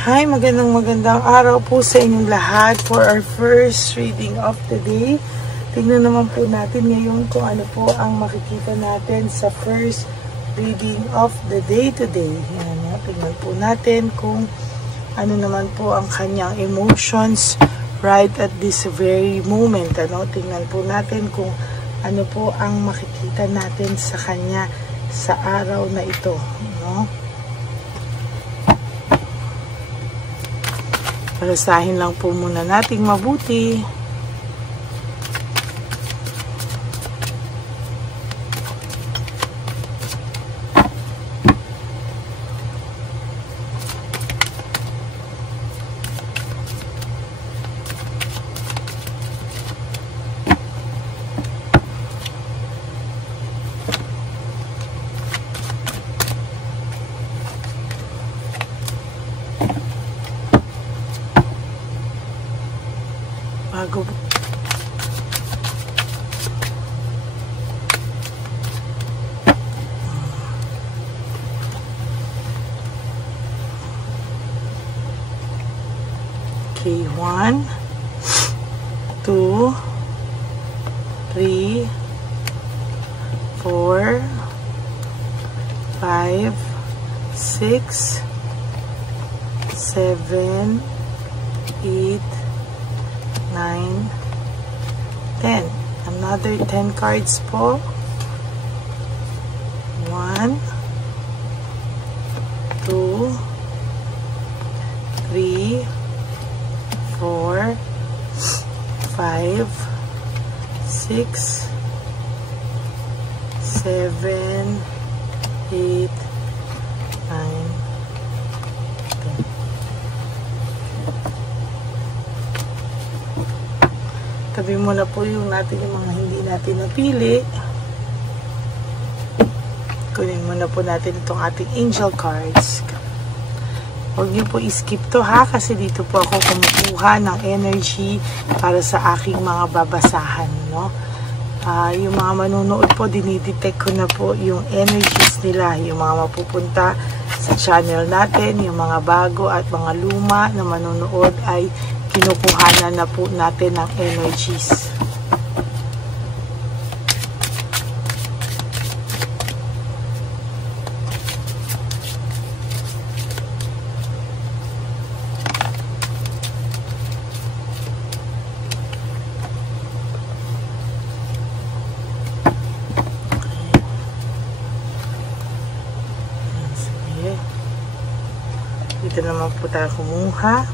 Hi, magandang araw po sa inyong lahat for our first reading of the day. Tingnan naman po natin ngayon kung ano po ang makikita natin sa first reading of the day today. Yan, tingnan po natin kung ano naman po ang kanyang emotions right at this very moment. Tingnan po natin kung ano po ang makikita natin sa kanya sa araw na ito. Balasahin lang po muna nating mabuti. Bago okay, 1 2 3 4 5 6 7 8 9, 10. Another 10 cards po. 1, 2, 3, 4, 5, 6, 7, 8, 9, tabi mo na po yung mga hindi natin napili. Kunin mo na po natin itong ating angel cards. Huwag niyo po i-skip to ha, kasi dito po ako kumukuha ng energy para sa aking mga babasahan. Yung mga manonood po, dinidetect ko na po yung energies nila, yung mga mapupunta sa channel natin, yung mga bago at mga luma na manonood ay kinukuhanan na po natin ng energies. Okay. Dito naman po tayo kumuha.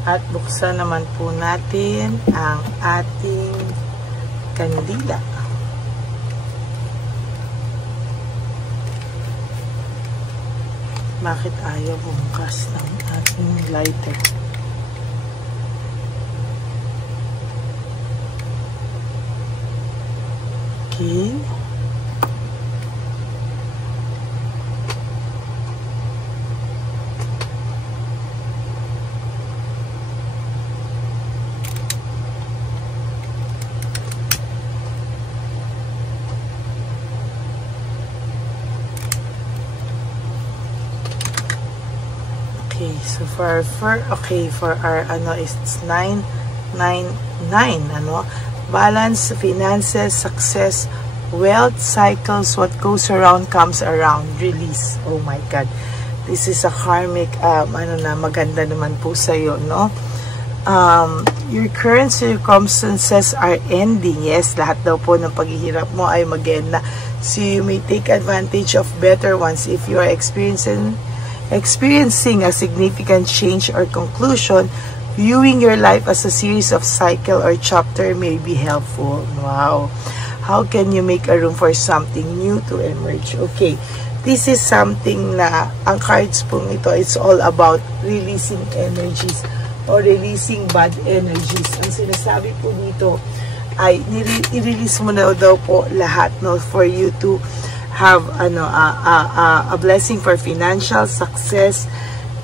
At buksan naman po natin ang ating kandila. Bakit ayaw bumukas ng ating lighter? Okay. Okay, so for our it's 999, balance, finances, success, wealth cycles, what goes around comes around, release. Oh my God, this is a karmic maganda naman po sa iyo, your current circumstances are ending. Yes, lahat daw po ng paghihirap mo ay mag-end na, so you may take advantage of better ones. If you are experiencing a significant change or conclusion, viewing your life as a series of cycle or chapter may be helpful. Wow. How can you make a room for something new to emerge? Okay. This is something na ang cards pong ito, it's all about releasing energies or releasing bad energies. Ang sinasabi po dito ay i-release mo na daw po lahat, for you to have a blessing for financial success,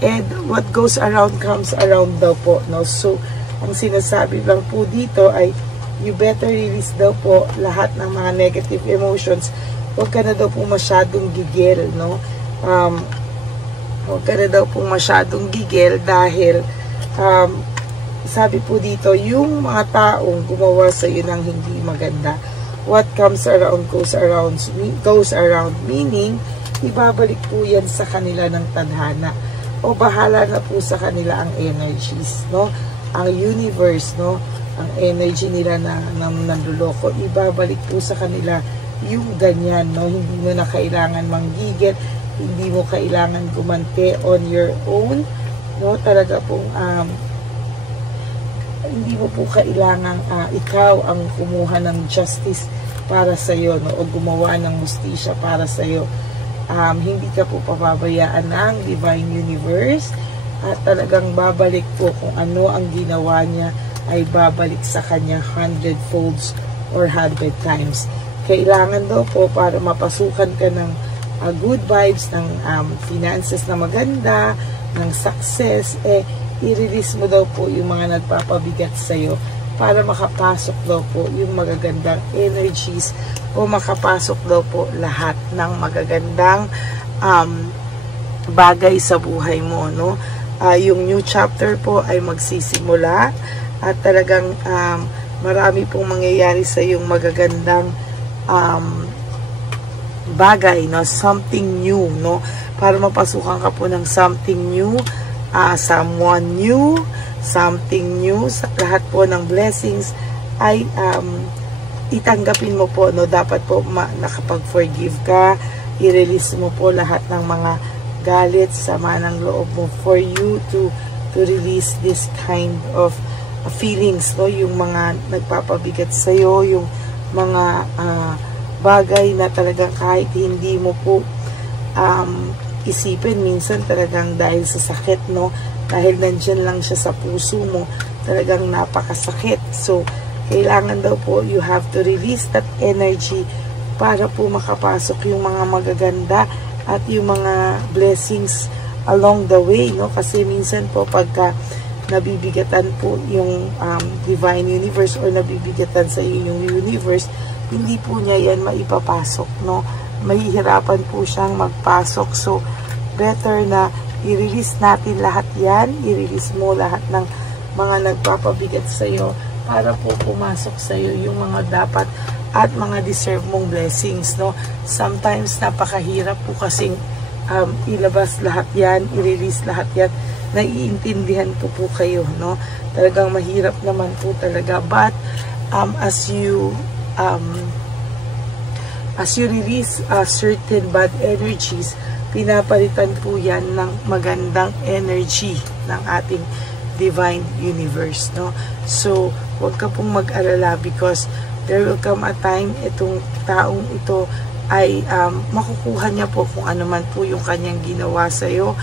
and what goes around comes around daw po, so ang sinasabi lang po dito ay you better release daw po lahat ng mga negative emotions. Huwag ka na daw po masyadong gigil, huwag ka na daw pong masyadong gigil dahil sabi po dito, yung mga taong gumawa sa iyo ng hindi maganda, what comes around goes around, meaning ibabalik po yan sa kanila ng tadhana, o bahala na po sa kanila ang energies, no? Ang universe, no? Ang energy nila na nanduloko, ibabalik po sa kanila yung ganyan, no? Hindi mo na kailangan manggigil, hindi mo kailangan gumante on your own, no? Talaga pong hindi mo po kailangan ikaw ang kumuha ng justice para sa iyo, no? O gumawa ng justisya para sa iyo. Hindi ka po pababayaan ng Divine Universe, at talagang babalik po kung ano ang ginawa niya, ay babalik sa kanya 100 folds or 100 times. Kailangan daw po para mapasukan ka ng good vibes, ng finances na maganda, ng success, i-release mo daw po yung mga nagpapabigat sa'yo para makapasok daw po yung magagandang energies, o makapasok daw po lahat ng magagandang bagay sa buhay mo, no? Yung new chapter po ay magsisimula, at talagang marami pong mangyayari sa yung magagandang bagay, no? Something new, no? Para mapasukan ka po ng something new, someone new, something new, sa lahat po ng blessings ay itanggapin mo po, no? Dapat po nakapag-forgive ka, i-release mo po lahat ng mga galit, sama ng loob mo, for you to release this kind of feelings, no? Yung mga nagpapabigat sa'yo, yung mga bagay na talagang kahit hindi mo po isipin, minsan talagang dahil sa sakit, no? Dahil nandyan lang siya sa puso mo, talagang napakasakit. So, kailangan daw po, you have to release that energy para po makapasok yung mga magaganda at yung mga blessings along the way, no? Kasi minsan po pagka nabibigatan po yung Divine Universe, or nabibigatan sa iyo yung universe, hindi po niya yan maipapasok, no? Mahihirapan po siyang magpasok. So, better na i-release natin lahat yan, i-release mo lahat ng mga nagpapabigat sa iyo para po pumasok sa iyo yung mga dapat at mga deserve mong blessings, no? Sometimes napakahirap po kasing ilabas lahat yan, i-release lahat yan. Naiintindihan ko po kayo, no? Talagang mahirap naman po talaga, but as you release certain bad energies, pinapalitan po yan ng magandang energy ng ating Divine Universe, no? So, huwag ka pong mag-alala, because there will come a time itong taong ito ay makukuha niya po kung ano man po yung kanyang ginawa sa'yo.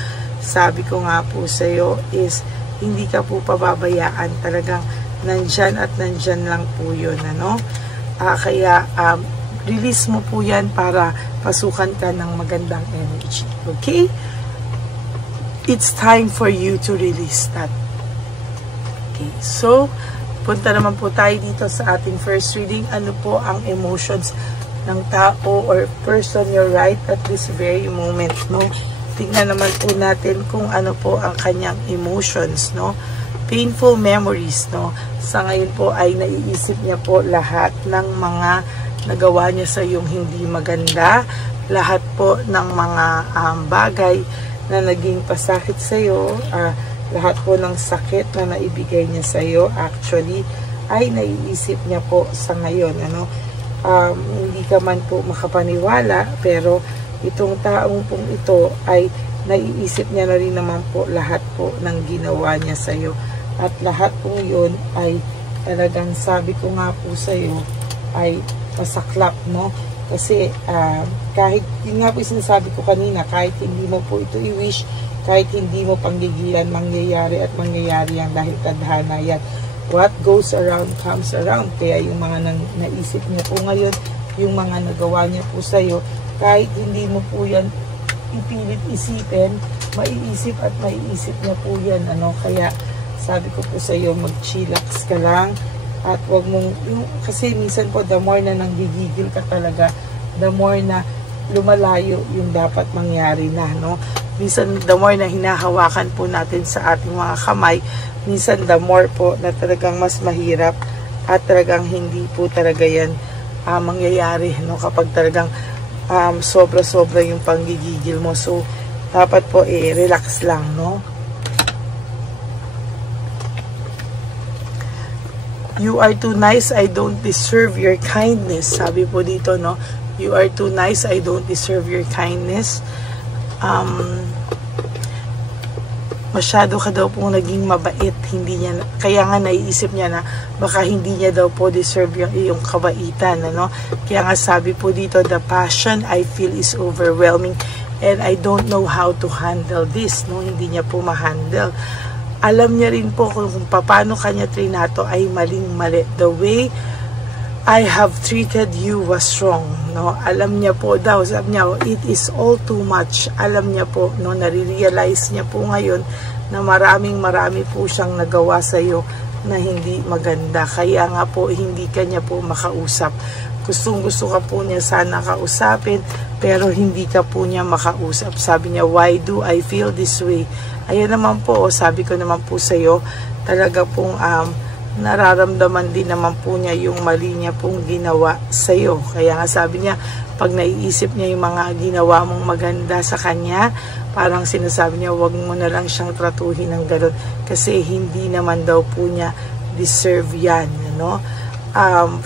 Sabi ko nga po sa'yo is hindi ka po pababayaan, talagang nandyan at nandyan lang po yun, ano? Kaya release mo po yan para pasukan ka ng magandang energy. Okay? It's time for you to release that. Okay, so punta naman po tayo dito sa ating first reading. Ano po ang emotions ng tao or person you're right at this very moment, no? Tingnan naman po natin kung ano po ang kanyang emotions, no? Painful memories, no? Sa ngayon po ay naiisip niya po lahat ng mga nagawa niya sa yung hindi maganda, lahat po ng mga bagay na naging pasakit sa iyo, lahat po ng sakit na naibigay niya sa iyo, actually ay naiisip niya po sa ngayon, ano? Hindi ka man po makapaniwala, pero itong taong pong ito ay naiisip niya na rin naman po lahat po ng ginawa niya sa iyo, at lahat po yun ay talagang, sabi ko nga po sa iyo, ay masaklap, no? Kasi kahit, yun nga po sinasabi ko kanina, kahit hindi mo po ito i-wish, kahit hindi mo panggigilan, mangyayari at mangyayari yan, dahil tadhana yan. What goes around comes around. Kaya yung mga naisip niya po ngayon, yung mga nagawa niya po sa'yo, kahit hindi mo po yan ipilit isipin, maiisip at maiisip niya po yan, ano? Kaya sabi ko po sa'yo, mag-chillax ka lang, at wag mong, kasi minsan po, the more na nanggigigil ka talaga, the more na lumalayo yung dapat mangyari na, no? Minsan, the more na hinahawakan po natin sa ating mga kamay, minsan the more po na talagang mas mahirap at talagang hindi po talaga yan mangyayari, no? Kapag talagang sobra-sobra yung panggigigil mo. So, dapat po relax lang, no? You are too nice, I don't deserve your kindness. Sabi po dito, no? You are too nice, I don't deserve your kindness. Masyado ka daw pong naging mabait. Hindi niya, kaya nga naiisip niya na baka hindi niya daw po deserve yung iyong kabaitan, ano? Kaya nga sabi po dito, the passion I feel is overwhelming and I don't know how to handle this, no? Hindi niya po ma-handle. Alam niya rin po kung paano kanya trinato ay maling-mali. The way I have treated you was wrong, no? Alam niya po daw, sabi niya, it is all too much. Alam niya po, no, nare-realize niya po ngayon na marami po siyang nagawa sa iyo na hindi maganda. Kaya nga po, hindi kanya po makausap. Gustong-gusto ka po niya sana kausapin, pero hindi ka po niya makausap. Sabi niya, why do I feel this way? Ayan naman po, sabi ko naman po sa iyo, talaga pong nararamdaman din naman po niya yung mali niya pong ginawa sa iyo. Kaya nga sabi niya, pag naiisip niya yung mga ginawa mong maganda sa kanya, parang sinasabi niya, wag mo na lang siyang tratuhin ng gano'n. Kasi hindi naman daw po niya deserve yan, no?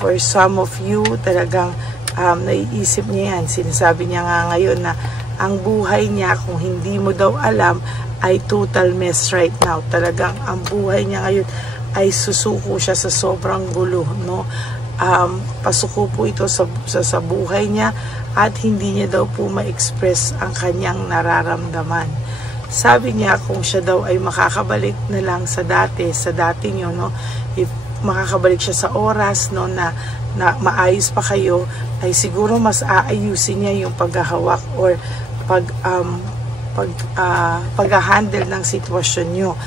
For some of you, talagang naiisip niya yan. Sinasabi niya nga ngayon na ang buhay niya, kung hindi mo daw alam, ay total mess right now. Talagang ang buhay niya ngayon ay susuko siya sa sobrang gulo, no? Pasuko po ito sa buhay niya at hindi niya daw po ma-express ang kanyang nararamdaman. Sabi niya kung siya daw ay makakabalik na lang sa dati niyo, no? If makakabalik siya sa oras, no, na maayos pa kayo, ay siguro mas aayusin niya yung paghahawak or pag-handle ng sitwasyon nyo.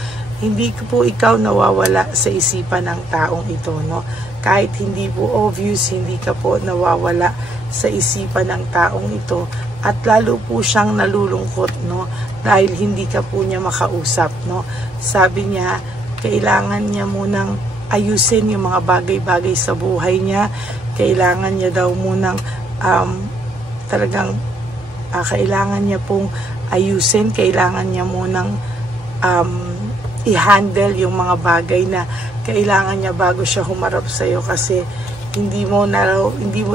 Hindi po ikaw nawawala sa isipan ng taong ito, no? Kahit hindi po obvious, hindi ka po nawawala sa isipan ng taong ito at lalo po siyang nalulungkot, no? Dahil hindi ka po niya makausap, no? Sabi niya, kailangan niya munang ayusin yung mga bagay-bagay sa buhay niya. Kailangan niya daw munang kailangan niya pong ayusin, kailangan niya munang i-handle yung mga bagay na kailangan niya bago siya humarap sa iyo, kasi hindi mo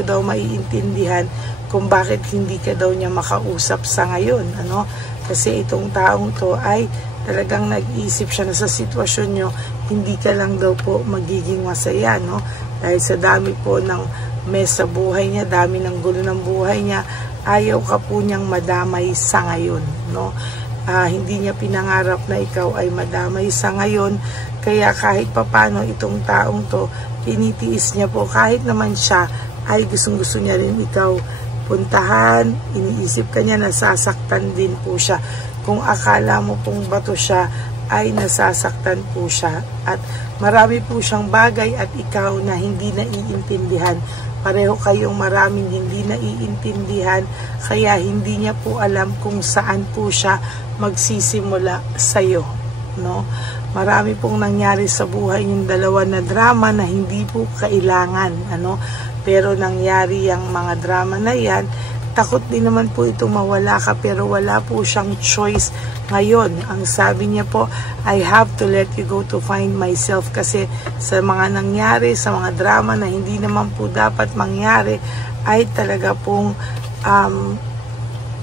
daw maiintindihan kung bakit hindi ka daw niya makausap sa ngayon, ano? Kasi itong taong to ay talagang nag-iisip siya na sa sitwasyon nyo, hindi ka lang daw po magiging masaya, no? Dahil sa dami po ng mess sa buhay niya, dami ng gulo ng buhay niya, ayaw ka po niyang madamay sa ngayon, no? Hindi niya pinangarap na ikaw ay madamay sa ngayon, kaya kahit papano itong taong to, tinitiis niya po, kahit naman siya ay gustong-gusto niya rin ikaw puntahan, iniisip ka niya, nasasaktan din po siya. Kung akala mo pong bato siya, ay nasasaktan po siya. At marami po siyang bagay at ikaw na hindi naiintindihan. Pareho kayong maraming hindi naiintindihan, kaya hindi niya po alam kung saan po siya magsisimula sa'yo, no? Marami pong nangyari sa buhay yung dalawa na drama na hindi po kailangan, ano? Pero nangyari yung mga drama na yan. Takot din naman po itong mawala ka, pero wala po siyang choice ngayon. Ang sabi niya po, I have to let you go to find myself, kasi sa mga nangyari, sa mga drama na hindi naman po dapat mangyari, ay talaga pong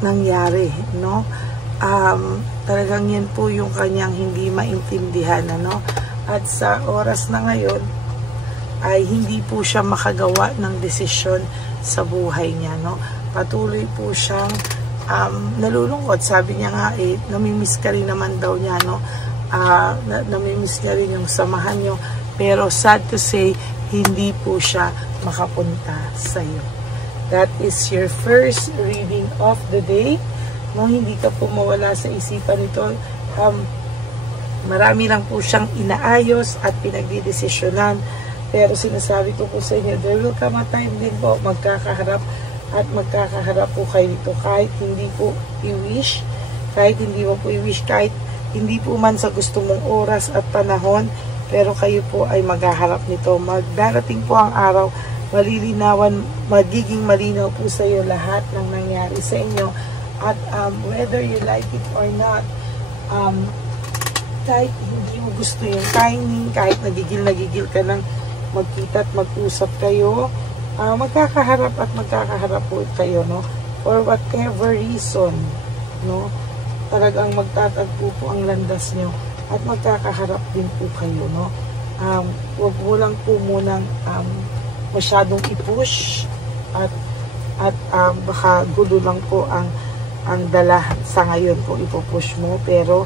nangyari, no? Talagang yan po yung kanyang hindi maintindihan, ano? At sa oras na ngayon, ay hindi po siya makagawa ng desisyon sa buhay niya, no? Patuloy po siyang nalulungkot. Sabi niya nga, namimiss ka rin naman daw niya, no? Namimiss niya rin yung samahan niyo. Pero sad to say, hindi po siya makapunta sa iyo. That is your first reading of the day. No, hindi ka po mawala sa isipan nito. Marami lang po siyang inaayos at pinagdidesisyonan. Pero sinasabi ko po sa inyo, there will come a time din po, magkakaharap at magkakaharap po kayo dito kahit hindi po i-wish, kahit hindi mo po i-wish, kahit hindi po man sa gusto mong oras at panahon, pero kayo po ay maghaharap nito. Magdarating po ang araw, malilinawan, magiging malinaw po sa iyo lahat ng nangyari sa inyo. At whether you like it or not, kahit hindi mo gusto yung timing, kahit nagigil ka ng magkita at mag-usap kayo, magkakaharap at magkakaharap po kayo, no? For whatever reason, no? Talagang magtatagpo po ang landas nyo at magkakaharap din po kayo, no? Huwag mo lang po munang masyadong i-push at baka gulo lang po ang dala sa ngayon po ipupush mo. Pero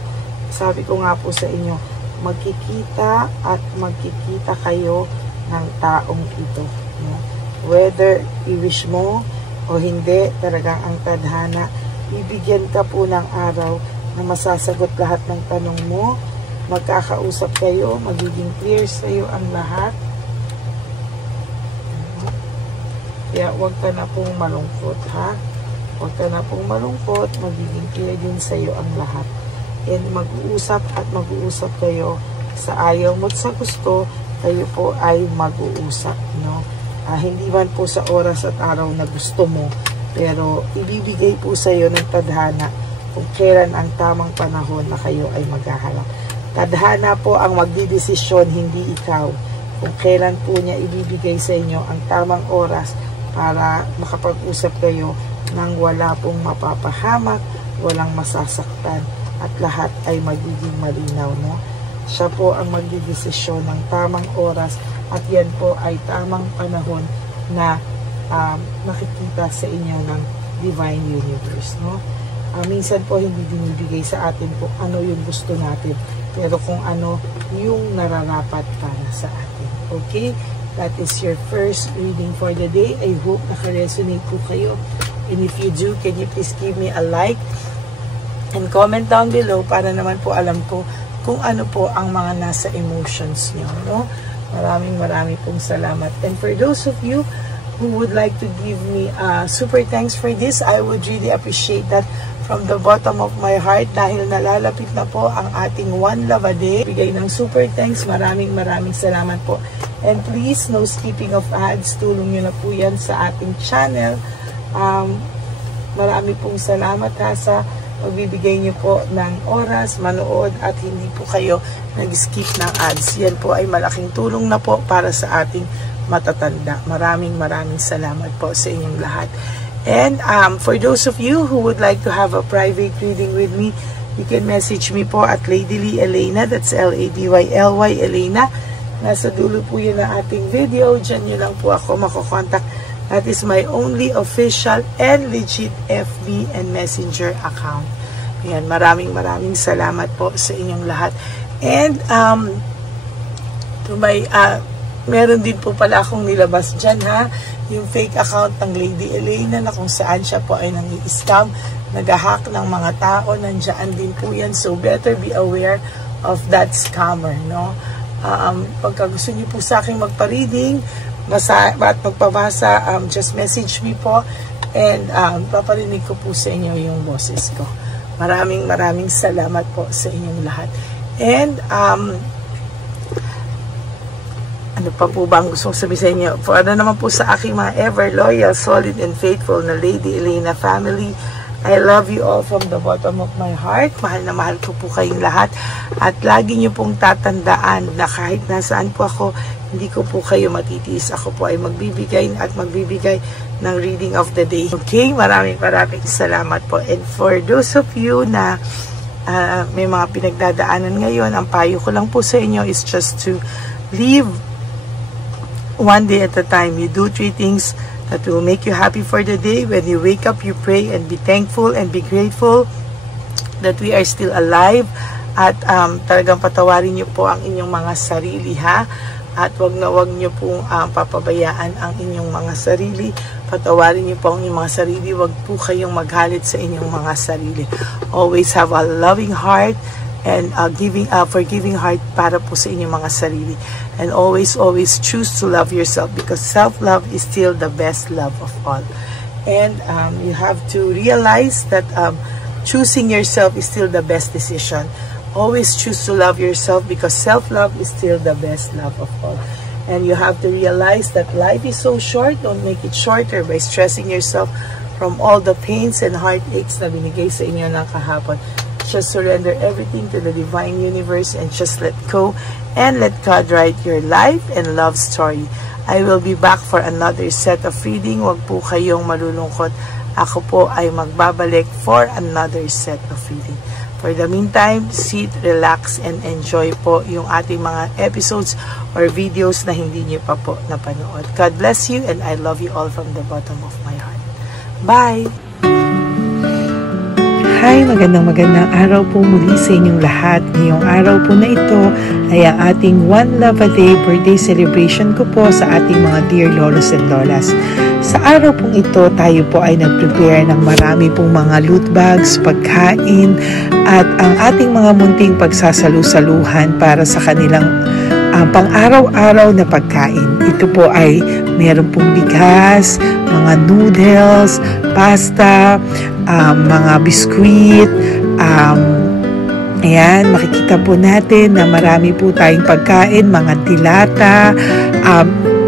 sabi ko nga po sa inyo, magkikita at magkikita kayo ng taong ito, no? Whether i-wish mo o hindi, talagang ang tadhana, bibigyan ka po ng araw na masasagot lahat ng tanong mo, magkakausap kayo, magiging clear sa iyo ang lahat. Kaya huwag ka na pong malungkot, ha? Huwag ka na pong malungkot, magiging clear din sa iyo ang lahat. And mag-uusap at mag-uusap kayo sa ayaw mo at sa gusto, kayo po ay mag-uusap, no? Hindi man po sa oras at araw na gusto mo, pero ibibigay po sa iyo ng tadhana kung kailan ang tamang panahon na kayo ay maghaharap. Tadhana po ang magdidesisyon, hindi ikaw, kung kailan po niya ibibigay sa inyo ang tamang oras para makapag-usap kayo nang wala pong mapapahamak, walang masasaktan, at lahat ay magiging malinaw, no? Siya po ang magdidesisyon ng tamang oras, at yan po ay tamang panahon na makikita sa inyo ng Divine Universe, no? Minsan po hindi binibigay sa atin po ano yung gusto natin, pero kung ano yung nararapat para sa atin. Okay? That is your first reading for the day. I hope naka-resonate po kayo. And if you do, can you please give me a like and comment down below para naman po alam ko kung ano po ang mga nasa emotions nyo, no? Maraming pong salamat. And for those of you who would like to give me super thanks for this, I would really appreciate that from the bottom of my heart, dahil nalalapit na po ang ating One Love a Day. Bigay ng super thanks. Maraming salamat po. And please, no skipping of ads. Tulong nyo na po yan sa ating channel. Marami pong salamat ha sa pagbibigay nyo po ng oras, manood, at hindi po kayo nag-skip ng ads. Yan po ay malaking tulong na po para sa ating matatanda. Maraming salamat po sa inyong lahat. And for those of you who would like to have a private reading with me, you can message me po at Ladyly Elena. That's Ladyly Elena. Nasa dulo po yun ang ating video. Diyan nyo lang po ako makokontak. That is my only official and legit FB and Messenger account. Ayan, maraming salamat po sa inyong lahat. And meron din po pala akong nilabas dyan, ha, yung fake account ng Lady Elena na kung saan siya po ay nang-i-scam, nag-hack ng mga tao. Nandiyan din po yan, so better be aware of that scammer, no? Pagka gusto niyo po sa akin magpa-reading at magpabasa, just message me po, and paparinig ko po sa inyo yung boses ko. Maraming salamat po sa inyong lahat. And ano pa po ba ang gusto kong sabihin sa inyo? For ano naman po sa aking mga ever loyal, solid, and faithful na Lady Elena family, I love you all from the bottom of my heart. Mahal na mahal ko po kayong lahat. At lagi niyo pong tatandaan na kahit nasaan po ako, hindi ko po kayo matitiis. Ako po ay magbibigay ng reading of the day. Okay? Maraming salamat po. And for those of you na may mga pinagdadaanan ngayon, ang payo ko lang po sa inyo is just to live one day at a time. You do 3 things that will make you happy for the day. When you wake up, you pray and be thankful and be grateful that we are still alive. At talagang patawarin niyo po ang inyong mga sarili, ha? At wag niyo pong papabayaan ang inyong mga sarili. Patawarin niyo po ang inyong mga sarili. Wag po kayong maghalit sa inyong mga sarili. Always have a loving heart and forgiving heart para po sa inyong mga sarili. And always choose to love yourself, because self-love is still the best love of all. And you have to realize that choosing yourself is still the best decision. Always choose to love yourself, because self-love is still the best love of all. And you have to realize that life is so short. Don't make it shorter by stressing yourself from all the pains and heartaches na binigay sa inyo ng kahapon. Just surrender everything to the divine universe and just let go and let God write your life and love story. I will be back for another set of reading. Huwag po kayong malulungkot. Ako po ay magbabalik for another set of reading. For the meantime, sit, relax, and enjoy po yung ating mga episodes or videos na hindi nyo pa po napanood. God bless you, and I love you all from the bottom of my heart. Bye! Hi, magandang araw po muli sa inyong lahat. Ngayong araw po na ito ay ang ating One Love a Day birthday celebration ko po sa ating mga dear lolos and lolas. Sa araw pong ito, tayo po ay nag-prepare ng marami pong mga loot bags, pagkain, at ang ating mga munting pagsasalu-saluhan para sa kanilang pang-araw-araw na pagkain. Ito po ay meron pong bigas, mga noodles, pasta, mga biskuit, ayan, makikita po natin na marami po tayong pagkain, mga dilata,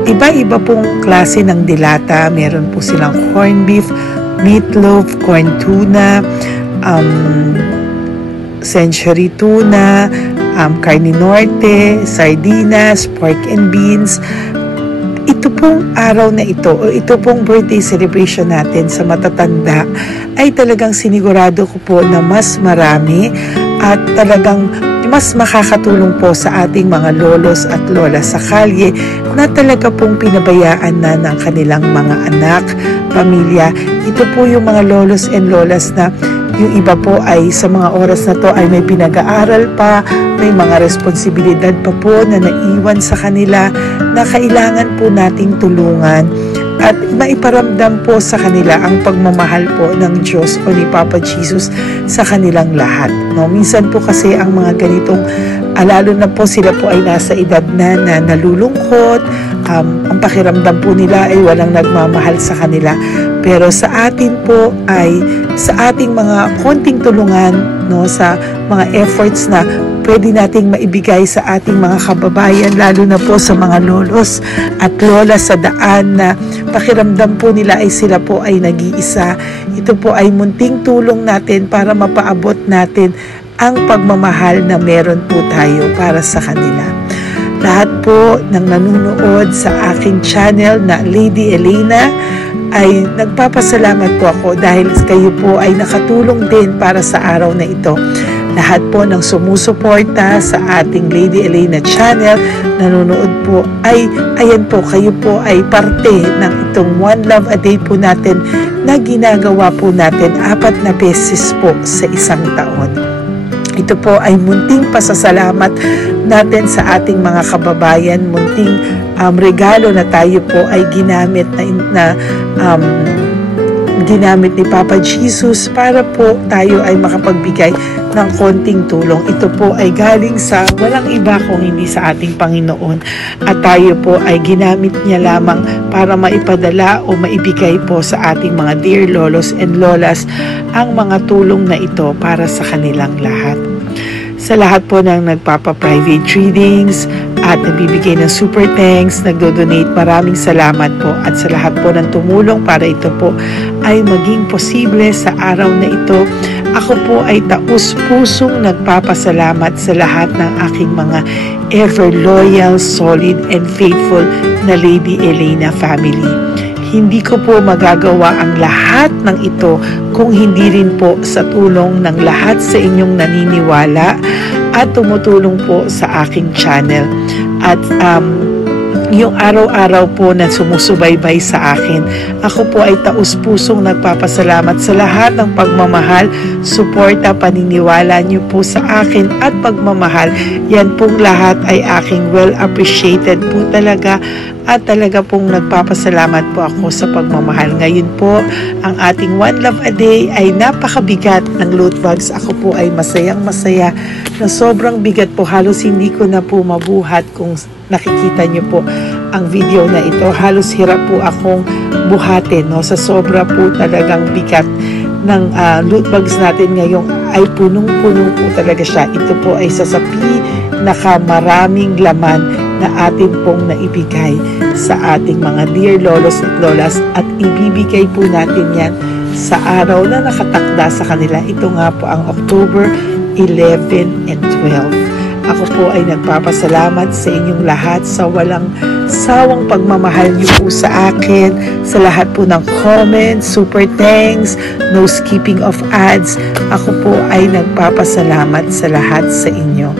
iba-iba pong klase ng dilata. Meron po silang corned beef, meatloaf, corn tuna, century tuna, carne norte, sardinas, pork and beans. Ito pong araw na ito, o ito pong birthday celebration natin sa matatanda, ay talagang sinigurado ko po na mas marami at talagang mas makakatulong po sa ating mga lolos at lolas sa kalye na talaga pong pinabayaan na ng kanilang mga anak, pamilya. Ito po yung mga lolos and lolas na yung iba po ay sa mga oras na to ay may pinag-aaral pa, may mga responsibilidad pa po na naiwan sa kanila na kailangan po nating tulungan at maiparamdam po sa kanila ang pagmamahal po ng Diyos o ni Papa Jesus sa kanilang lahat. No? Minsan po kasi ang mga ganitong, lalo na po sila po ay nasa edad na nalulungkot, ang pakiramdam po nila ay walang nagmamahal sa kanila. Pero sa atin po ay sa ating mga konting tulungan, no, sa mga efforts na pwede nating maibigay sa ating mga kababayan, lalo na po sa mga lolos at lola sa daan na pakiramdam po nila ay sila po ay nag-iisa. Ito po ay munting tulong natin para mapaabot natin ang pagmamahal na meron po tayo para sa kanila. Lahat po ng nanonood sa aking channel na Lady Elena ay nagpapasalamat po ako dahil kayo po ay nakatulong din para sa araw na ito. Lahat po ng sumusuporta sa ating Lady Elena channel, nanonood po, ay ayan po, kayo po ay parte ng itong One Love a Day po natin na ginagawa po natin 4 na beses po sa isang taon. Ito po ay munting pasasalamat natin sa ating mga kababayan, munting regalo na tayo po ay ginamit ginamit ni Papa Jesus para po tayo ay makapagbigay ng konting tulong. Ito po ay galing sa walang iba kung hindi sa ating Panginoon at tayo po ay ginamit niya lamang para maipadala o maibigay po sa ating mga dear lolos and lolas ang mga tulong na ito para sa kanilang lahat. Sa lahat po ng nagpapa-private readings at nagbibigay ng super thanks, nagdo-donate, maraming salamat po. At sa lahat po ng tumulong para ito po ay maging posible sa araw na ito, ako po ay taus-pusong nagpapasalamat sa lahat ng aking mga ever loyal, solid, and faithful na Lady Elena family. Hindi ko po magagawa ang lahat ng ito kung hindi rin po sa tulong ng lahat sa inyong naniniwala at tumutulong po sa aking channel. At yung araw-araw po na sumusubaybay sa akin, ako po ay taus-pusong nagpapasalamat sa lahat ng pagmamahal, suporta, paniniwala niyo po sa akin at pagmamahal. Yan pong lahat ay aking well appreciated po talaga at talaga pong nagpapasalamat po ako sa pagmamahal. Ngayon po, ang ating One Love a Day ay napakabigat ng loot bags. Ako po ay masayang-masaya na sobrang bigat po. Halos hindi ko na po mabuhat kung nakikita niyo po ang video na ito. Halos hirap po akong buhatin, no? Sa sobra po talagang bigat ng loot bags natin ngayon ay punong-puno po talaga siya. Ito po ay sasapi nakamaraming laman na atin pong naibigay sa ating mga dear lolos at lolas, at ibibigay po natin yan sa araw na nakatakda sa kanila. Ito nga po ang October 11 and 12. Ako po ay nagpapasalamat sa inyong lahat sa walang sawang pagmamahal niyo po sa akin, sa lahat po ng comments, super thanks, no skipping of ads. Ako po ay nagpapasalamat sa lahat sa inyo.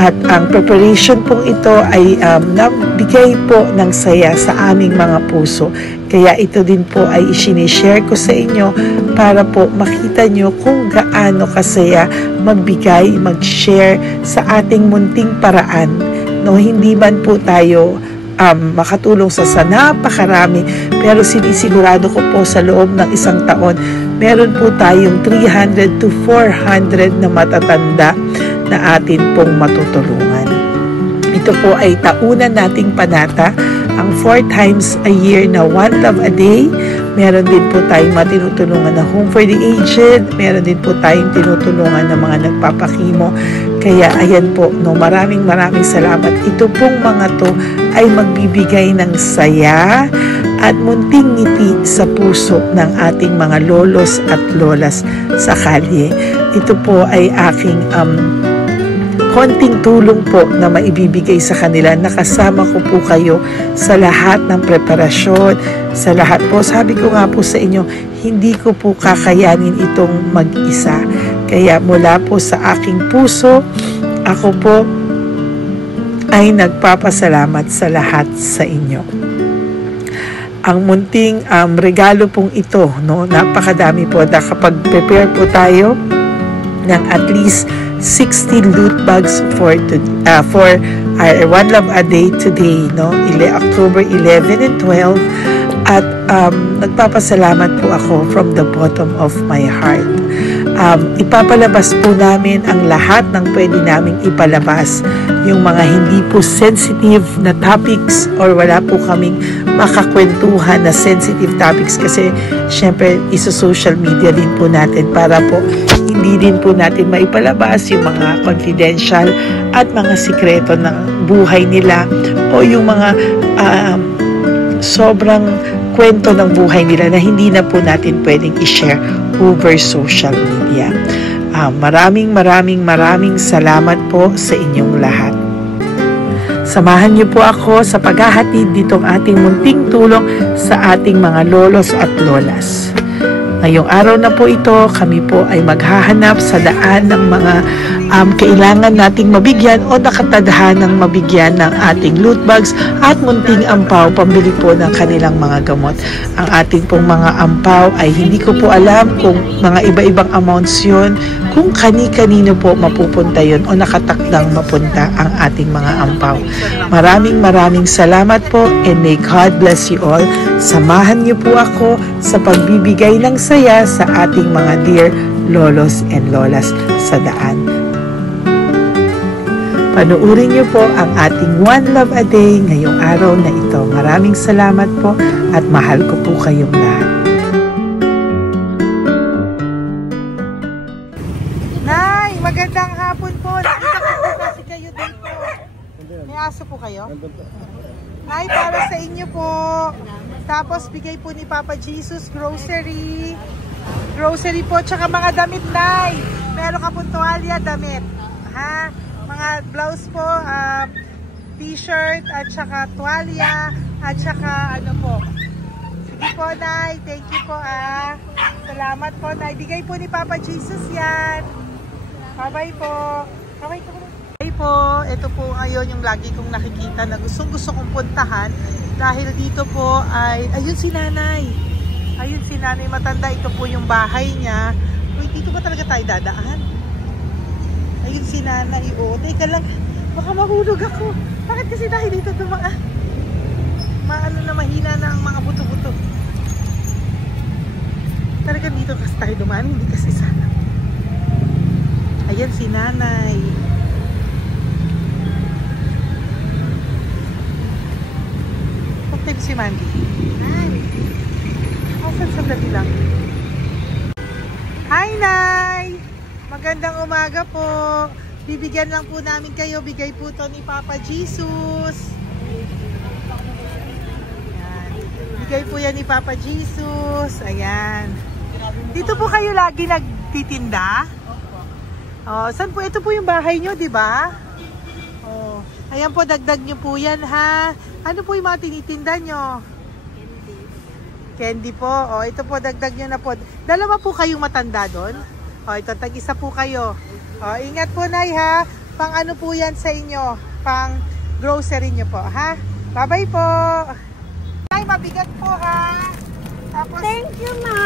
At ang preparation pong ito ay nabigay po ng saya sa aming mga puso. Kaya ito din po ay isinishare ko sa inyo para po makita nyo kung gaano kasaya magbigay, mag-share sa ating munting paraan. No, hindi man po tayo makatulong sa napakarami, pero sinisigurado ko po sa loob ng isang taon, meron po tayong 300 to 400 na matatanda na atin pong matutulungan. Ito po ay taunan nating panata, ang 4 times a year na One Love a Day. Meron din po tayong matinutulungan na Home for the Aged. Meron din po tayong tinutulungan ng mga nagpapakimo. Kaya ayan po, no, maraming salamat. Ito pong mga to ay magbibigay ng saya at munting ngiti sa puso ng ating mga lolos at lolas sa kalye. Ito po ay aking konting tulong po na maibibigay sa kanila. Nakasama ko po kayo sa lahat ng preparasyon, sa lahat po. Sabi ko nga po sa inyo, hindi ko po kakayanin itong mag-isa. Kaya mula po sa aking puso, ako po ay nagpapasalamat sa lahat sa inyo. Ang munting regalo pong ito, no, napakadami po na kapag prepare po tayo ng at least 60 loot bags for our One Love a Day today, no? October 11 and 12. At nagpapasalamat po ako from the bottom of my heart. Ipapalabas po namin ang lahat ng pwede naming ipalabas. Yung mga hindi po sensitive na topics or wala po kaming makakwentuhan na sensitive topics, kasi syempre isa-social media din po natin para po hindi din po natin maipalabas yung mga confidential at mga sikreto ng buhay nila o yung mga sobrang kwento ng buhay nila na hindi na po natin pwedeng i-share over social media. Maraming salamat po sa inyong lahat. Samahan niyo po ako sa paghahatid ditong ating munting tulong sa ating mga lolos at lolas. Ngayong araw na po ito, kami po ay maghahanap sa daan ng mga kailangan nating mabigyan o nakatadhanang mabigyan ng ating loot bags at munting ampaw pambili po ng kanilang mga gamot. Ang ating pong mga ampaw ay hindi ko po alam kung mga iba-ibang amounts yun, kung kani-kanino po mapupunta yun o nakatakdang mapunta ang ating mga ampaw. Maraming salamat po, and may God bless you all. Samahan niyo po ako sa pagbibigay ng saya sa ating mga dear lolos and lolas sa daan. Panuurin niyo po ang ating One Love a Day ngayong araw na ito. Maraming salamat po at mahal ko po kayong lahat. Nay, magandang hapon po. Nakita ko po kasi kayo dito. May aso po kayo? Nay, para sa inyo po. Tapos bigay po ni Papa Jesus grocery. Grocery po, tsaka mga damit, Nay. Meron ka po tuwalya, damit. Ha? Mga blouse po, t-shirt, at saka tuwalya, at saka ano po. Sige po, Nay. Thank you po, Salamat po, Nay. Bigay po ni Papa Jesus yan. Bye-bye po. Bye-bye po. Bye po. Ito po ngayon yung lagi kong nakikita na gusto kong puntahan. Dahil dito po ay, ayun si Nanay. Ayun si Nanay matanda. Ito po yung bahay niya. Uy, dito ba talaga tayo dadaan? Ayun si Nanay. O, teka lang. Baka mahulog ako. Bakit kasi dahil dito ito mga mahina na ang mga buto-buto. Talagang dito kasi tayo dumaan. Hindi kasi sana. Ayan si Nanay. natin si Mandy. Sandali lang. Hi, Nay! Magandang umaga po. Bibigyan lang po namin kayo. Bigay po to ni Papa Jesus. Ayan. Bigay po yan ni Papa Jesus. Ayan. Dito po kayo lagi nagtitinda? Oh, saan po? Ito po yung bahay nyo, di ba? Oh. Ayan po, dagdag nyo po yan, ha? Ano po yung mga tinitinda nyo? Candy po. O, ito po, dagdag nyo na po. Dalawa po kayong matanda doon. O, ito, tag-isa po kayo. O, ingat po, Nay, ha? Pang ano po yan sa inyo? Pang grocery nyo po, ha? Bye-bye po. Nay, mabigat po, ha? Tapos, Thank you, Ma.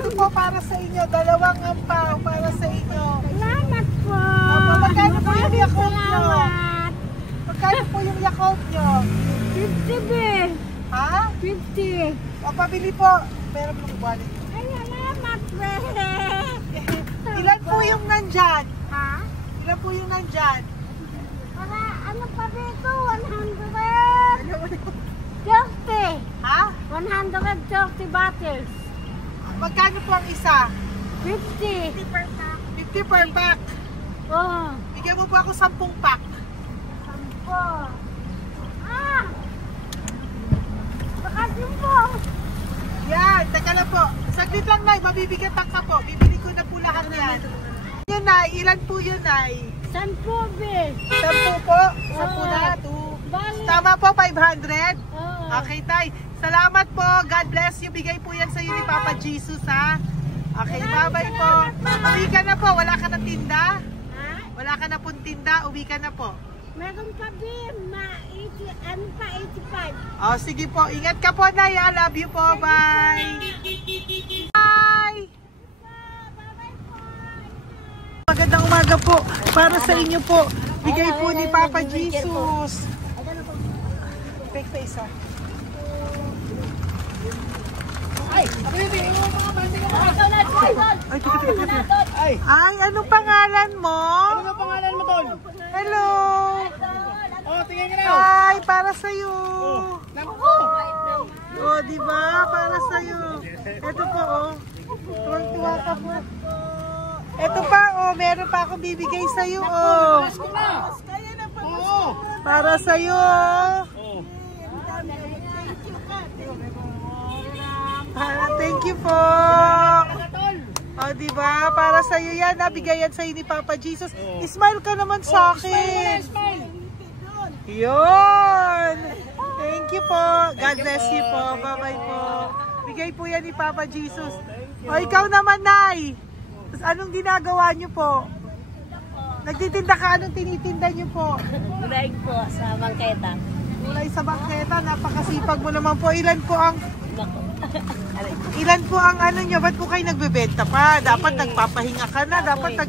ito po para sa inyo. Dalawang ampaw para sa inyo. Salamat po. Opo, magkano po yung Yakult nyo? Salamat. Magkano po yung Yakult nyo? 50 be. Ha? 50. O, pabili po. Meron po wallet. Ay, salamat, be. Ilan po yung nandyan? Ha? Ilan po yung nandyan? Para ano pa dito? 130. Ha? 130 bottles. Magkano po ang isa? 50. 50 per pack. Oh. Bigyan mo po ako 10 pack. 10. Ah! Bakasyon po. Yan, teka lang po. Saglit lang, Nay. Mabibigatan ka po. Bibili ko na po lahat yan. Yun, Nay. Ilan po yun, Nay? 10 be. 10 po? 10 na. 2. Bali. Tama po, 500? Oh. Okay, Tay. Salamat po. God bless you. Bigay po yan sa iyo ni Papa Jesus, ha? Okay, bye-bye po. Uwi ka na po. Wala ka na tinda? Ha? Wala ka na pong tinda. Uwi ka na po. Meron pa din, ano pa, 85. Oh, sige po. Ingat ka po, Nay. I love you po. Bye. Bye. Magandang umaga po. Para sa inyo po. Bigay po ni Papa Jesus. Take pa isa. Ay, anong pangalan mo? Ano ang pangalan mo, Tol? Hello. Oh, tingin ka na. Hi, para sa iyo. Naku! Oh, di ba? Para sa iyo. Ito po, oh. Tuwang-tuwa ka po. Ito pa, oh. Meron pa akong bibigay sa iyo, oh. Oo! Para sa iyo. Thank you po. Oh, di ba? Para sa iyo yan, nabigay yan sa iyo ni Papa Jesus. Smile ka naman sa akin. Yun. Thank you po. God bless you po. Bye-bye po. Bigay po yan ni Papa Jesus. O, ikaw naman, Nay. Anong ginagawa niyo po? Nagtitinda ka, anong tinitinda niyo po? Gulay po sa bangketa. Gulay sa bangketa, napakasipag mo naman po. Ilan po ang ano niyo? Ba't po kayo nagbebenta pa? Dapat nagpapahinga ka na. Dapat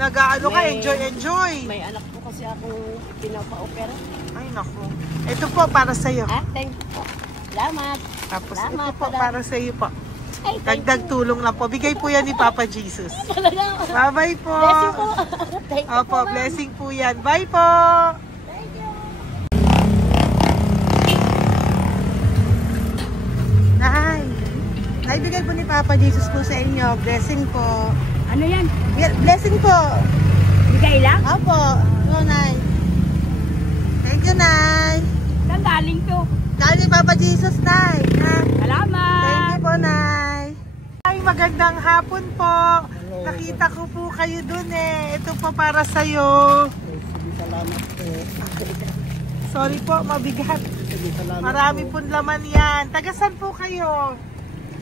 nag-ano ka, enjoy. May anak po kasi akong pinapa-opera. Ay, naku. Ito po, para sa'yo. Ah, thank you po. Salamat. Tapos Salamat, ito po, salamat. para sa'yo po. Ay, thank Dagdag tulong lang po. Bigay po yan ni Papa Jesus. Talaga. Bye-bye po. Bless you po. Thank you Opo, po, ma'am. blessing po yan. Bye po. Thank you. Naibigay po ni Papa Jesus po sa inyo. Blessing po. Ano yan? Blessing po. Bigay lang? Opo. No, Nay. Thank you, Nay. Saan galing to? Kali Papa Jesus, Nay. Salamat. Thank you po, Nay. Ay, magandang hapon po. Nakita ko po kayo dun eh. Ito po para sa'yo. Salamat po. Sorry po, mabigat. Salamat Marami pong laman yan. Tagasan po kayo?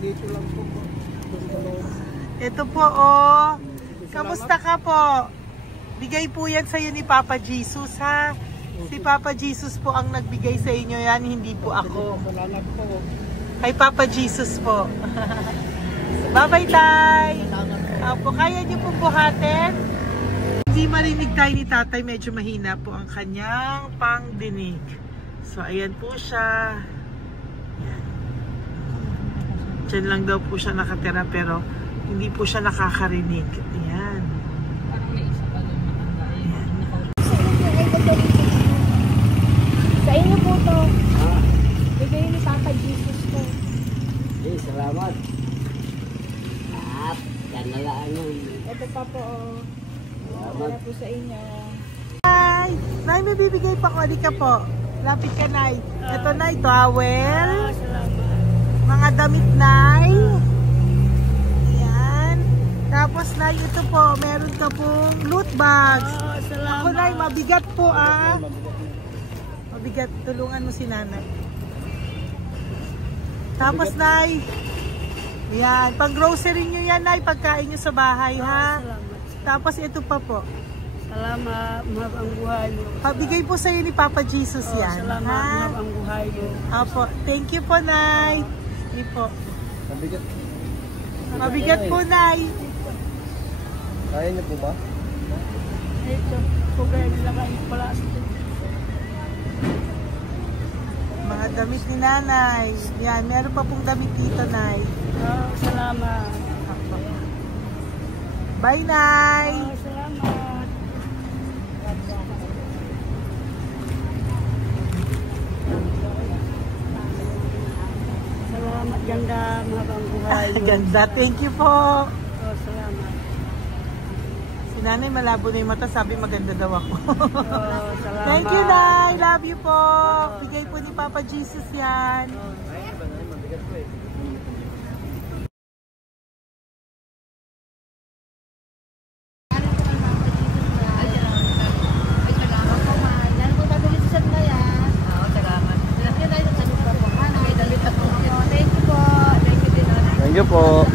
Dito lang po po. Ito po, oh. Kamusta ka po? Bigay po yan sa'yo ni Papa Jesus, ha? Si Papa Jesus po ang nagbigay sa inyo yan, hindi po ako. Salamat po. Kay Papa Jesus po. Bye-bye, Tay. Opo, kaya niyo po buhatin? Hindi marinig tayo ni Tatay, medyo mahina po ang kanyang pangdinig. So, ayan po siya. Yan. Diyan lang daw po siya nakatira pero hindi po siya nakakarinig. Ayan. Ayan. Sa inyo po to. Bigay ni Papa pa po. Para po sa inyo. Nay, Nay, may bibigay pa ko. Di ka po. Lapit ka, Nay. Ito, Nay, towel. Mga damit, Nay. Ayan. Tapos, Nay, ito po. Meron ka pong loot bags. Ako, Nay, mabigat po, ah. Mabigat. Tulungan mo si Nanay. Tapos, Nay. Ayan. Pag grocery nyo yan, Nay. Pagkain nyo sa bahay, ha? Tapos, ito pa po. Salamat, mahal ang buhay mo. Pabigay po sa'yo ni Papa Jesus yan. Salamat, mahal ang buhay mo. Apo. Thank you po, Nay. Hindi po. Mabigat. Mabigat po, Nay. Kaya niyo po ba? Ito, kugay nila kayo pala. Mga damit ni Nanay. Yan, meron pa pong damit dito, Nay. Salamat. Apo. Bye, Nay. Salamat. Salamat, ganda, mahal ang buhay mo. Ganda. Thank you po. Salamat. Si Nanay malabo na yung mata. Sabi maganda daw ako. Salamat. Thank you, Nay. Love you po. Bigay po ni Papa Jesus yan. Thank you po.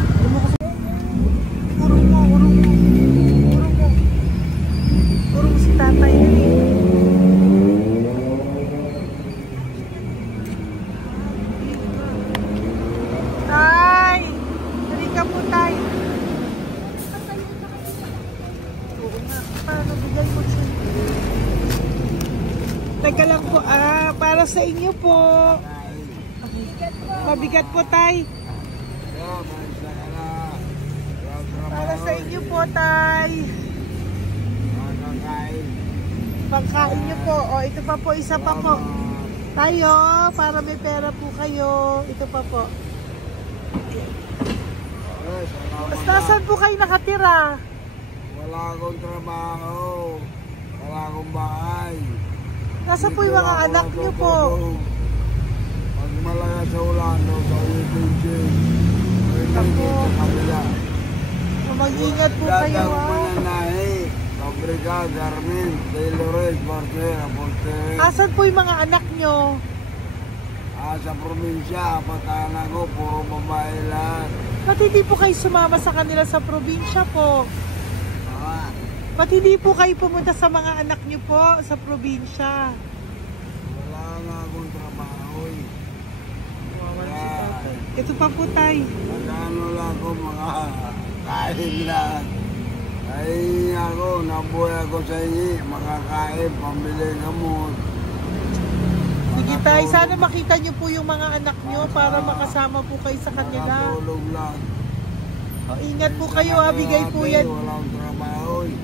Urong mo. Urong si tatay. Tay! Halika po, Tay. Oo nga. Paano bigay mo siya? Teka lang po. Para sa inyo po. Mabigat po, Tay. Para sa inyo po, Tay. Pagkain nyo po. O, ito pa po, isa pa po. Tayo, para may pera po kayo. Ito pa po. Nasaan po kayo nakatira? Wala akong trabaho. Wala akong bahay. Nasaan po yung mga anak nyo po? Pag malaya sa Ulano, sa UPG, Ako. sa kabila. Mag-ingat po kayo, Dadang ha? mananahi, Fabrika, Garmin, Taylores, Bartera, Portere. Asan po yung mga anak nyo? Sa probinsya, patanan ko, puro babae lahat. Ba't hindi po kayo sumama sa kanila sa probinsya po? Ah, Ba't hindi po kayo pumunta sa mga anak nyo po sa probinsya? wala nga akong trabaho eh. Ito pa po, Tay. Nagano lang ako mga kain lang. Ay ako, nabuhay ako sa inyo, makakain, pambili gamot. Sige, Tay. Sana makita nyo po yung mga anak nyo para makasama po kayo sa kanila. Nakatulog lang. O, ingat po kayo, ha. Bigay po yan. Walang trabaho eh.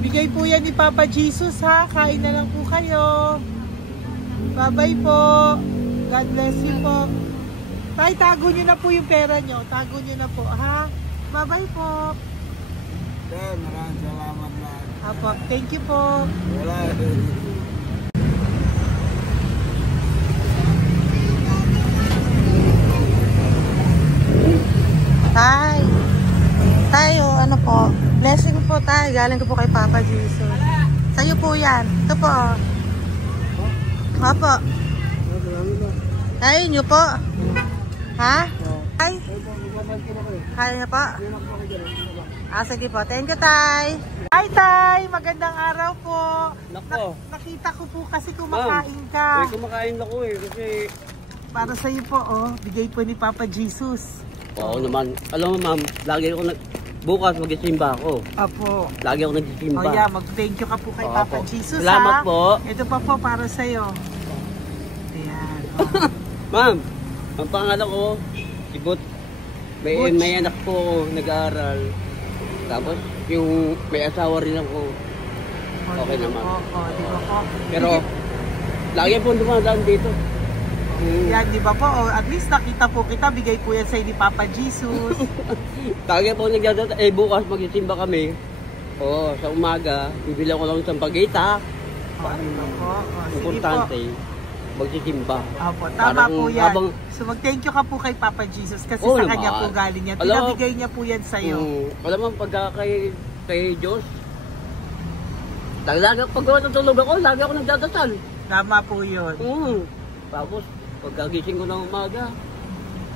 Bigay po yan ni Papa Jesus, ha. Kain na lang po kayo. Bye-bye po. God bless you po. Tay, tago nyo na po yung pera nyo. Tago nyo na po, ha. Bye-bye po. Maraming salamat na. Apo, thank you po. Wala Tay. Tayo, ano po? Blessing po tayo. Galing ko po kay Papa Jesus. Sa'yo po yan. Ito po. Apo. Tayo nyo po. Ha? Tay? Kaya niyo po? Sige po. Thank you, Tay. Hi, Tay. Magandang araw po. Nako. Nakita ko po kasi kumakain ka. Kumakain ako eh kasi... Para sa'yo po, oh. Bigay po ni Papa Jesus. Oo naman. Alam mo ma'am, lagi ako bukas magsisimba ako. Apo. Lagi ako nagsisimba. Oh yeah, mag-thank you ka po kay Papa Opo. Jesus, Salamat ha? po. Ito pa po para sa'yo. Ayan. Oh. Ma'am, ang pangalan ko, si Butch. Butch. May anak ko nag-aaral. Tapos yung may asawa rin ako. Okay naman. Di ba po? Pero lagi po dumadaan dito. Yan, di ba po? At least nakita po kita, bigay po yan sa'yo ni Papa Jesus. Lagi po nagdadaan. Bukas magsisimba kami. Oo, sa umaga, bibilang ko lang isang bagita. Importante, magsisimba. Opo, tama po yan. So mag-thank you ka po kay Papa Jesus kasi sa kanya po galing yan. Pinabigay niya po yan sa'yo. Alam mo, pagka kay Diyos, lagi pag natulog ako, lagi ako nagdadasal. Tama po yun. Tapos, pagkagising ko ng umaga,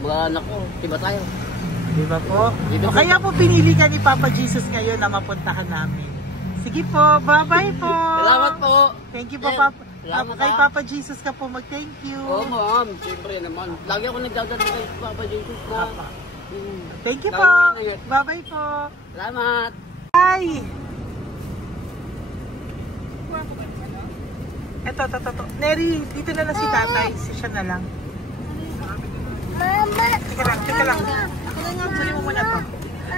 mga anak ko, diba tayo? Diba po? O kaya po pinili ka ni Papa Jesus ngayon na mapuntahan namin. Sige po, bye-bye po. Salamat po. Thank you po, Papa. Kay Papa Jesus ka po mag-thank you. Oo, ma'am. Siyempre naman. Lagi ako nagdadala kay Papa Jesus na. Thank you po. Bye-bye po. Salamat. Bye. Ito. Neri, dito na lang si tatay. Siya na lang. Mama! Teka lang. Tuloy mo muna to.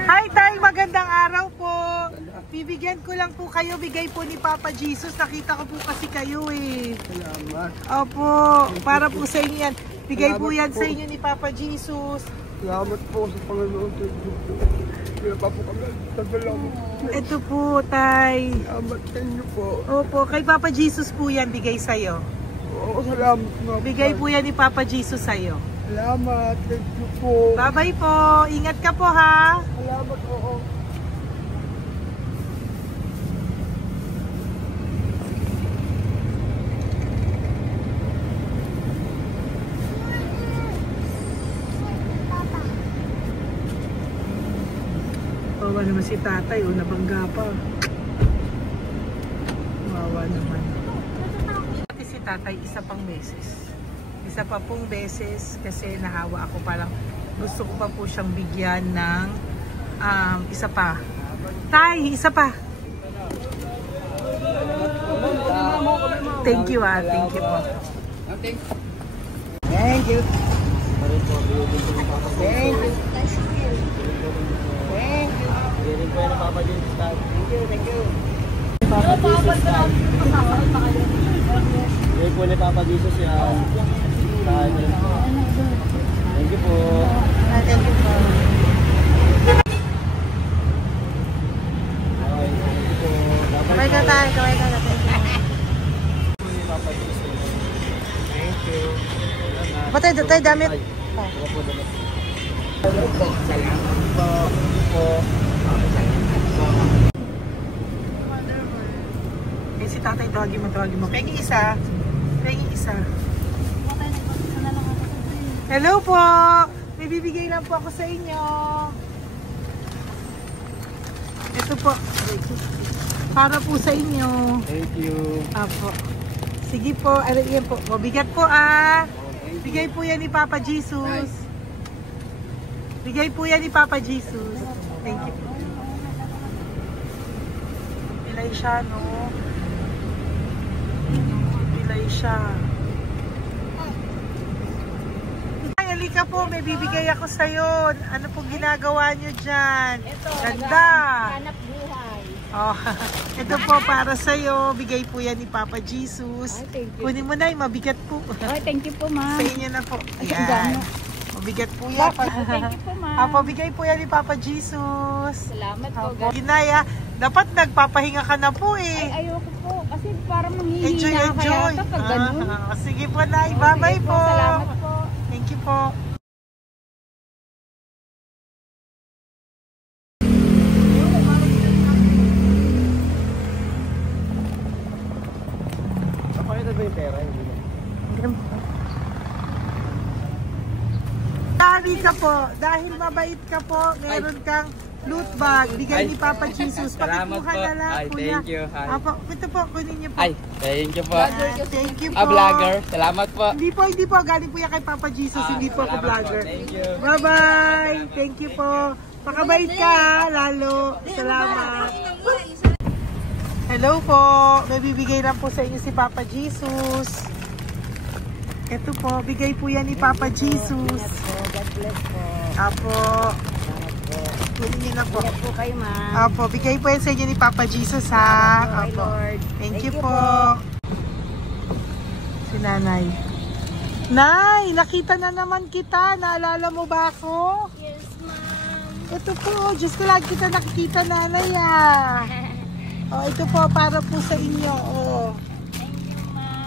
Hi, tay! Magandang araw po. Bibigyan ko lang po kayo. Bigay po ni Papa Jesus. Nakita ko po kasi kayo eh. Salamat. Opo. Para po sa inyo yan. Bigay po yan sa inyo ni Papa Jesus. Salamat po sa Panginoon. Kaya pa po kami. Ito po, tay. Salamat sa inyo po. Opo. Kay Papa Jesus po yan. Bigay sa'yo. Oo, salamat. Bigay po yan ni Papa Jesus sa'yo. Salamat. Thank you po. Bye-bye po. Ingat ka po ha. Salamat po. Wawa naman si tatay, o nabangga pa. Wawa naman. Pati si tatay, isa pang beses. Isa pa pong beses kasi nahawa ako, parang gusto ko pa po siyang bigyan ng isa pa. Tay, isa pa. Thank you thank you po. Thank you. Thank you. Bigay po ni Papa Jesus yan. Thank you po. Thank you po. Kamay ka tayo, kamay ka na. Thank you. Patay, tayo damit. Eh si tatay, tawagin mo. Pengi isa. Hello po! May bibigay lang po ako sa inyo. Ito po. Para po sa inyo. Thank you. Apo. Sige po. Yan po. Mabigat po Bigay po yan ni Papa Jesus. Bigay po yan ni Papa Jesus. Thank you po. Pilay siya, no? Pilay siya. Halika po, may bibigay ako sa'yo. Ano pong ginagawa nyo dyan? Ito, ganda! hanap buhay. Oh, ito po para sa'yo. Bigay po yan ni Papa Jesus. Ay, thank you. Kunin mo na, mabigat po. Ay, thank you po, ma'am. Sa inyo na po. Ay, Yan. Mabigat po yan. Thank you po, ma'am. Apo, bigay po yan ni Papa Jesus. Salamat po, Apo, guys. Ginaya, dapat nagpapahinga ka na po eh. Ay, ayoko po. Kasi parang manghihina Enjoy. kaya pag ganun. Sige po, Nay. Bye-bye po. Salamat po. Thank you po. Pakita ba yung pera? Dahil ka po, dahil mabait ka po, meron kang loot bag. Bigay ni Papa Jesus. Pakikuha na lang, Ay, kuya. thank you. Ay. Apo, ito po, kunin niyo po. Ay, thank you po. Thank you po. Vlogger. Salamat po. Hindi po. Galing po yan kay Papa Jesus. Hindi po ako Salamat vlogger. po. Thank you. Bye-bye. Thank you po. Pakabait ka, lalo. Salamat. Hello po. May bibigay lang po sa inyo si Papa Jesus. Ito po, bigay po yan ni Papa Jesus. God bless po. Apo. Kunin niyo na po. Ingat po kayo, ma'am. Apo, bigay po yan sa inyo ni Papa Jesus ha. Salamat po, Apo. Lord. Thank you po. Si Nanay. Nay, nakita na naman kita. Naalala mo ba ako? Yes, ma'am. Ito po, just ko lang kita nakikita, Nanay ah. Oh, ito po para po sa inyo. Oh.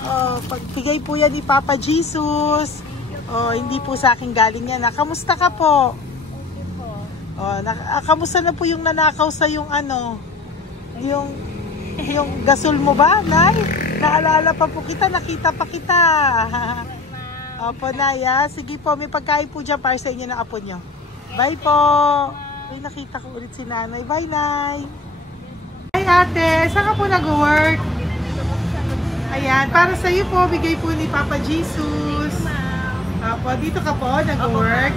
Oh, pagbigay po yan ni Papa Jesus. Oh, hindi po sa akin galing yan. Kamusta ka po? Okay po. Oh, kamusta na po yung nanakaw sa yung ano? Yung gasol mo ba, Nay? Naalala pa po kita, nakita pa kita. Opo, Nay. Sige po, may pagkain po dyan para sa inyo ng apo nyo. Bye po. Ay, nakita ko ulit si Nanay. Bye, Nay. Hi, ate. Saan ka po nag-work? Ayan, para sa iyo po, bigay po ni Papa Jesus. Opo, dito ka po, nag-work.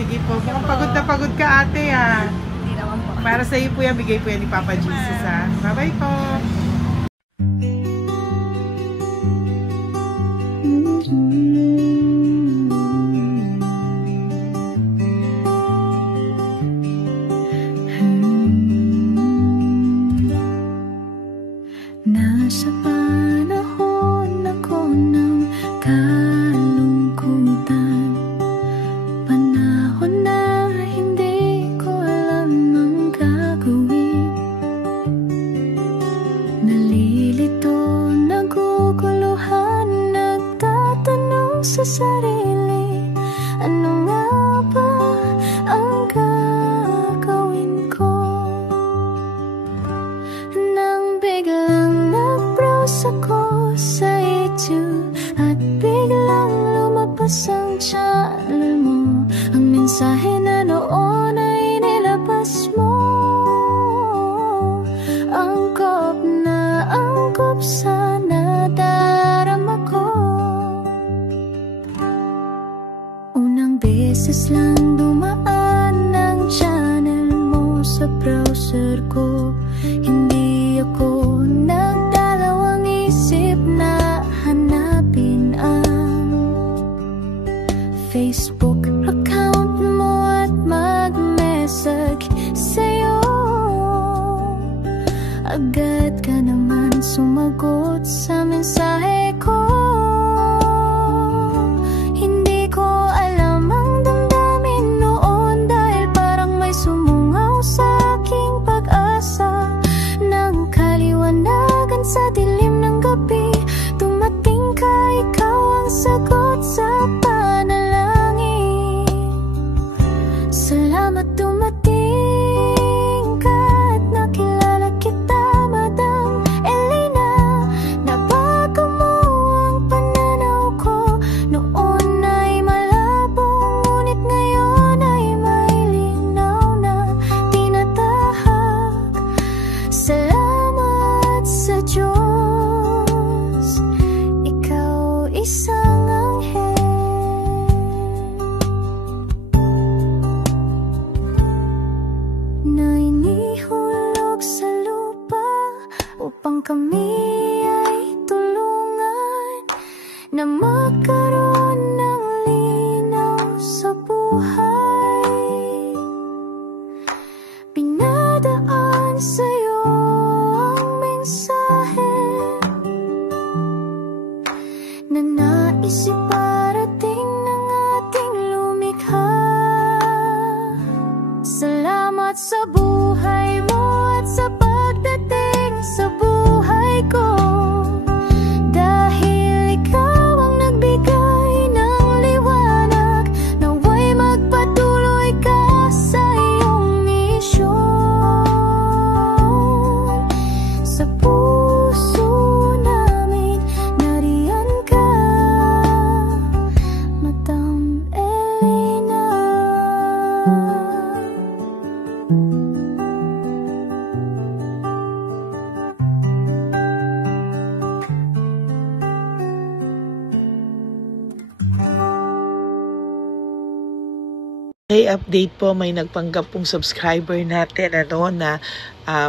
Sige po, mukhang pagod na pagod ka, ate, ha. Hindi naman po. Para sa iyo po yan, bigay po yan ni Papa Jesus, ha. Bye-bye po. Nasa panahon ako ng kalungkutan, panahon na hindi ko alam ang gagawin. Nalilito, naguguluhan, nagtatanong sa sarili, ano nga ba ang gagawin ko? Nang biglang nag-browse ako sa YouTube at biglang lumabas ang channel mo, ang mensahe na noon ay nilabas mo. Angkop sa nadarama ko. Unang beses lang dumaan ang channel mo sa browser ko. Hindi ako nagdalawang isip na hanapin ang Facebook account mo at mag-message sa'yo. Agad ka naman sumagot sa mensahe ko. Hindi ko alam ang damdamin noon, dahil parang may sumungaw sa aking pag-asa. Nang kaliwanagan sa dilim ng gabi, dumating ka, ikaw ang sagot sa panalangin. Salamat dumating ka at nakilala kita, Madam Elena. Nabago mo ang pananaw ko. Noon ay malabo, ngunit ngayon ay may linaw na tinatahak. Salamat sa Diyos, ikaw isang anghel na inihulog sa lupa upang kami ay tulungan na magkaroon ng linaw sa buhay. Pinadaan sa'yo ang mensahe na nais iparating ng ating lumikha. Salamat sa buhay mo at sa pagdating sa buhay ko, dahil ikaw ang nagbigay ng liwanag. Nawa'y magpatuloy ka sa iyong misyon. Sa puso namin nariyan ka, Madam Elena. Hey, update po, may nagpanggap pong subscriber natin na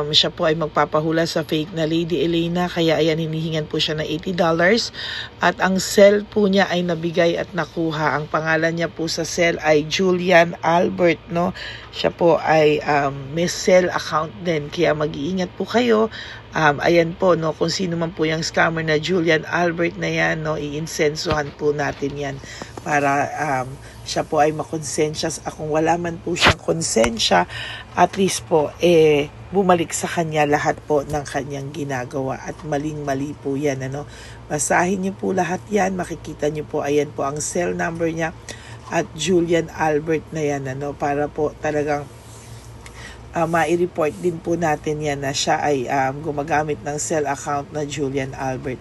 siya po ay magpapahula sa fake na Lady Elena, kaya ayan, hinihingan po siya ng $80 at ang cell po niya ay nabigay at nakuha. Ang pangalan niya po sa cell ay Julian Albert, no? Siya po ay may cell account din, kaya mag-iingat po kayo. Ayan po, no, kung sino man po yung scammer na Julian Albert na yan, no, i-insensuhan po natin yan para siya po ay makonsensya. Kung wala man po siyang konsensya, at least po bumalik sa kanya lahat po ng kanyang ginagawa at maling-mali po yan. Basahin niyo po lahat yan, makikita niyo po, ayan po ang cell number niya at Julian Albert na yan, para po talagang mai-report din po natin yan na siya ay gumagamit ng cell account na Julian Albert.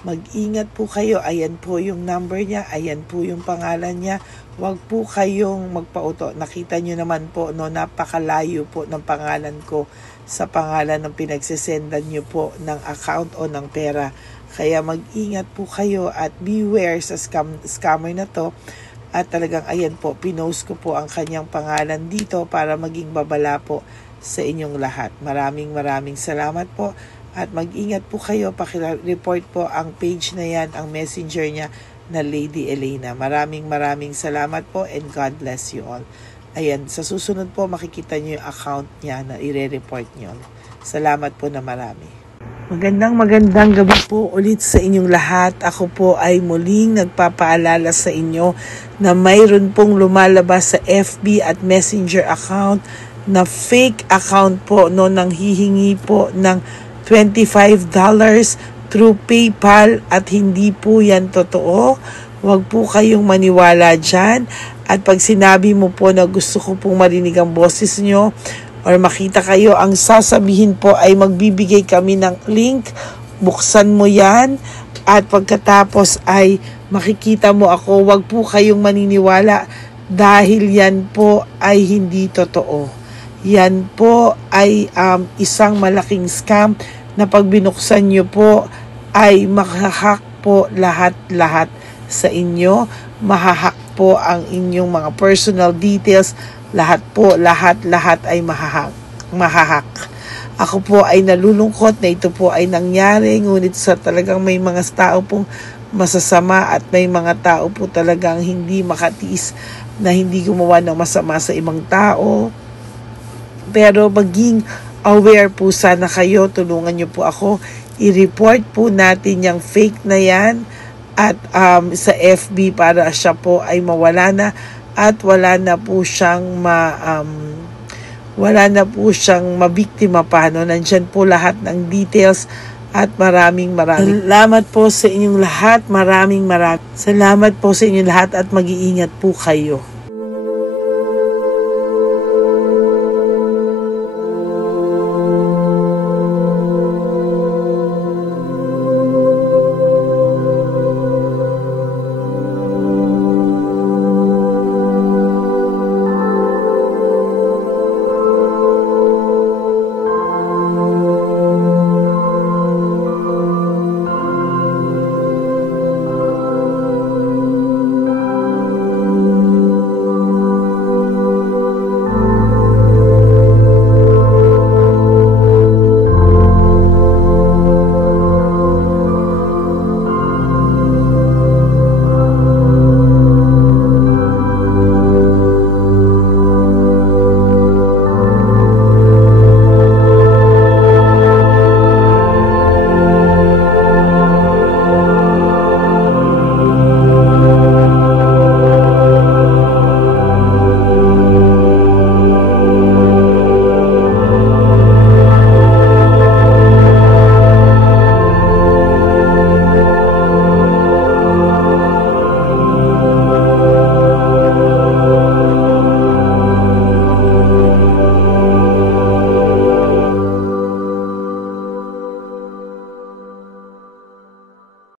Mag-ingat po kayo, ayan po yung number niya, ayan po yung pangalan niya. Huwag po kayong magpauto. Nakita nyo naman po, napakalayo po ng pangalan ko sa pangalan ng pinagsisendan nyo po ng account o ng pera. Kaya mag-ingat po kayo at beware sa scammer na to. At talagang ayan po, pinost ko po ang kanyang pangalan dito para maging babala po sa inyong lahat. Maraming salamat po. At mag-ingat po kayo, pakireport po ang page na yan, ang messenger niya na Lady Elena. Maraming salamat po and God bless you all. Ayan, sa susunod po makikita niyo yung account niya na i-report niyo. Salamat po na marami. Magandang gabi po ulit sa inyong lahat. Ako po ay muling nagpapaalala sa inyo na mayroon pong lumalabas sa FB at Messenger account na fake account po nang hihingi po ng $25 through PayPal at hindi po yan totoo. Huwag po kayong maniwala dyan. At pag sinabi mo po na gusto ko pong marinig ang boses nyo or makita kayo, ang sasabihin po ay magbibigay kami ng link. Buksan mo yan at pagkatapos ay makikita mo ako. Huwag po kayong maniniwala dahil yan po ay hindi totoo. Yan po ay isang malaking scam na pag binuksan nyo po ay mahahack po lahat sa inyo. Mahahack po ang inyong mga personal details. Lahat ay mahahack. Ako po ay nalulungkot na ito po ay nangyari. Ngunit sa talagang may mga tao pong masasama at may mga tao po talagang hindi makatiis na hindi gumawa ng masama sa ibang tao. Pero maging aware po sana kayo. Tulungan nyo po ako. I-report po natin yung fake na yan at sa FB para siya po ay mawala na at wala na po siyang mabiktima pa. Nandyan po lahat ng details at maraming salamat po sa inyong lahat. Maraming salamat po sa inyong lahat at mag-iingat po kayo.